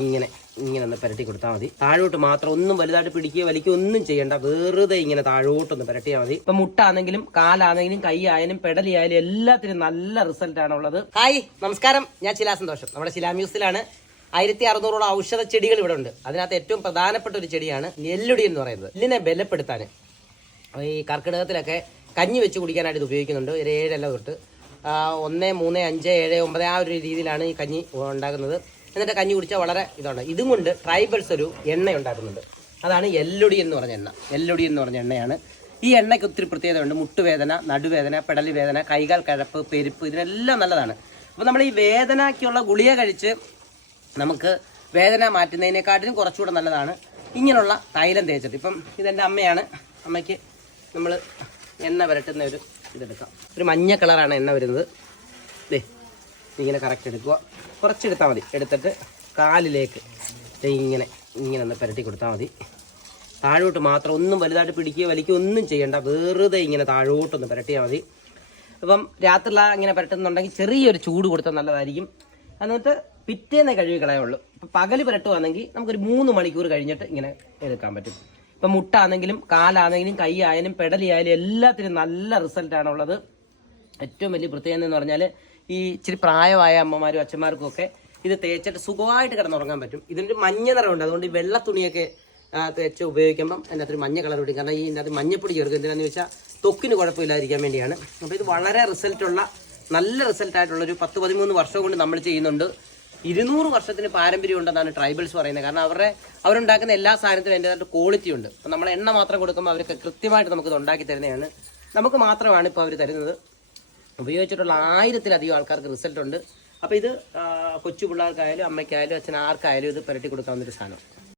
ഇങ്ങനെ ഇങ്ങനെ ഒന്ന് പുരട്ടി കൊടുത്താൽ മതി. താഴോട്ട് മാത്രം ഒന്നും വലുതായിട്ട് പിടിക്കുക വലിക്കുക ഒന്നും ചെയ്യണ്ട. വെറുതെ ഇങ്ങനെ താഴോട്ടൊന്ന് പുരട്ടിയാൽ മതി. ഇപ്പൊ മുട്ടാണെങ്കിലും കാലാണെങ്കിലും കൈ ആയാലും പെടലി എല്ലാത്തിനും നല്ല റിസൾട്ട് ആണ് ഉള്ളത്. ഹായ് നമസ്കാരം. ഞാൻ ശിലാ സന്തോഷം. നമ്മുടെ ശിലാ മ്യൂസിലാണ് ആയിരത്തി അറുന്നൂറോളം ഔഷധ ചെടികൾ ഇവിടെ ഉണ്ട്. അതിനകത്ത് ഏറ്റവും പ്രധാനപ്പെട്ട ഒരു ചെടിയാണ് നെല്ലുടി എന്ന് പറയുന്നത്. ഇതിനെ ബലപ്പെടുത്താൻ ഈ കർക്കിടകത്തിലൊക്കെ കഞ്ഞി വെച്ച് കുടിക്കാനായിട്ട് ഇത് ഉപയോഗിക്കുന്നുണ്ട്. ഒരു ഏഴല്ല തൊട്ട് ഒന്ന് മൂന്ന് അഞ്ച് ഏഴ് ഒമ്പത് ആ ഒരു രീതിയിലാണ് ഈ കഞ്ഞി ഉണ്ടാക്കുന്നത് എന്നിട്ട് കഞ്ഞി കുടിച്ചാൽ വളരെ ഇതാണ് ഇതും കൊണ്ട് ട്രൈബൽസ് ഒരു എണ്ണ ഉണ്ടാക്കുന്നുണ്ട്. അതാണ് എല്ലൊടി എന്ന് പറഞ്ഞ എണ്ണ. എല്ലൊടി എന്ന് പറഞ്ഞ എണ്ണയാണ്. ഈ എണ്ണയ്ക്ക് ഒത്തിരി പ്രത്യേകതയുണ്ട്. മുട്ടുവേദന നടുവേദന പെടലി വേദന കൈകാൽ കഴപ്പ് പെരുപ്പ് ഇതിനെല്ലാം നല്ലതാണ്. അപ്പോൾ നമ്മൾ ഈ വേദനയ്ക്കുള്ള ഗുളിക കഴിച്ച് നമുക്ക് വേദന മാറ്റുന്നതിനെക്കാട്ടിലും കുറച്ചുകൂടെ നല്ലതാണ്. ഇങ്ങനെയുള്ള തൈലം തേച്ചിട്ട്. ഇപ്പം ഇതെന്റെ അമ്മയാണ്. അമ്മയ്ക്ക് നമ്മൾ എണ്ണ വരട്ടുന്ന ഒരു ഇതെടുക്കാം. ഒരു മഞ്ഞ കളറാണ് എണ്ണ വരുന്നത്. ഇങ്ങനെ കറക്റ്റ് എടുക്കുക. കുറച്ചെടുത്താൽ മതി. എടുത്തിട്ട് കാലിലേക്ക് ഇങ്ങനെ ഇങ്ങനെ ഒന്ന് പുരട്ടി കൊടുത്താൽ മതി. താഴോട്ട് മാത്രം ഒന്നും വലുതായിട്ട് പിടിക്കുകയോ വലിക്കുകയോ ഒന്നും ചെയ്യണ്ട. വെറുതെ ഇങ്ങനെ താഴോട്ടൊന്ന് പുരട്ടിയാൽ മതി. അപ്പം രാത്രില ഇങ്ങനെ പുരട്ടുന്നുണ്ടെങ്കിൽ ചെറിയൊരു ചൂട് കൊടുത്താൽ നല്ലതായിരിക്കും. എന്നിട്ട് പിറ്റേന്നേ കഴുകി കളയുള്ളൂ. ഇപ്പം പകൽ പുരട്ടുവാണെങ്കിൽ നമുക്കൊരു മൂന്ന് മണിക്കൂർ കഴിഞ്ഞിട്ട് ഇങ്ങനെ എടുക്കാൻ പറ്റും. ഇപ്പം മുട്ടാണെങ്കിലും കാലാണെങ്കിലും കൈ ആയാലും എല്ലാത്തിനും നല്ല റിസൾട്ടാണ് ഉള്ളത് ഏറ്റവും വലിയ പ്രത്യേകത എന്ന് പറഞ്ഞാൽ ഈ ഇച്ചിരി പ്രായമായ അമ്മമാരും അച്ഛന്മാർക്കും ഒക്കെ ഇത് തേച്ചിട്ട് സുഖമായിട്ട് കിടന്നുറങ്ങാൻ പറ്റും. ഇതിന്റെ മഞ്ഞ നിറമുണ്ട്. അതുകൊണ്ട് ഈ വെള്ള തുണിയൊക്കെ തേച്ച് ഉപയോഗിക്കുമ്പം അതിനകത്ത് ഒരു മഞ്ഞ കളർ കിട്ടും. കാരണം ഈ ഇതിനകത്ത് മഞ്ഞപ്പൊടി ചേർക്കും. എന്തിനാന്ന് വെച്ചാൽ തൊക്കിന് കുഴപ്പമില്ലാതിരിക്കാൻ വേണ്ടിയാണ്. അപ്പോൾ ഇത് വളരെ റിസൾട്ടുള്ള നല്ല റിസൾട്ടായിട്ടുള്ള ഒരു പത്ത് പതിമൂന്ന് വർഷം കൊണ്ട് നമ്മൾ ചെയ്യുന്നുണ്ട്. ഇരുന്നൂറ് വർഷത്തിന് പാരമ്പര്യം ഉണ്ടെന്നാണ് ട്രൈബൽസ് പറയുന്നത്. കാരണം അവരുടെ അവരുണ്ടാക്കുന്ന എല്ലാ സാധനത്തിനും അതിന്റെതായിട്ട് ക്വാളിറ്റി ഉണ്ട്. അപ്പം നമ്മൾ എണ്ണ മാത്രം കൊടുക്കുമ്പോൾ അവർക്ക് കൃത്യമായിട്ട് നമുക്കിത് ഉണ്ടാക്കി തരുന്നതാണ്. നമുക്ക് മാത്രമാണ് ഇപ്പോൾ അവർ തരുന്നത്. ഉപയോഗിച്ചിട്ടുള്ള ആയിരത്തിലധികം ആൾക്കാർക്ക് റിസൾട്ട് ഉണ്ട് അപ്പോൾ ഇത് കൊച്ചു പിള്ളേർക്കായാലും അമ്മയ്ക്കായാലും അച്ഛൻ ആർക്കായാലും ഇത് പുരട്ടി കൊടുക്കാവുന്നൊരു സാധനം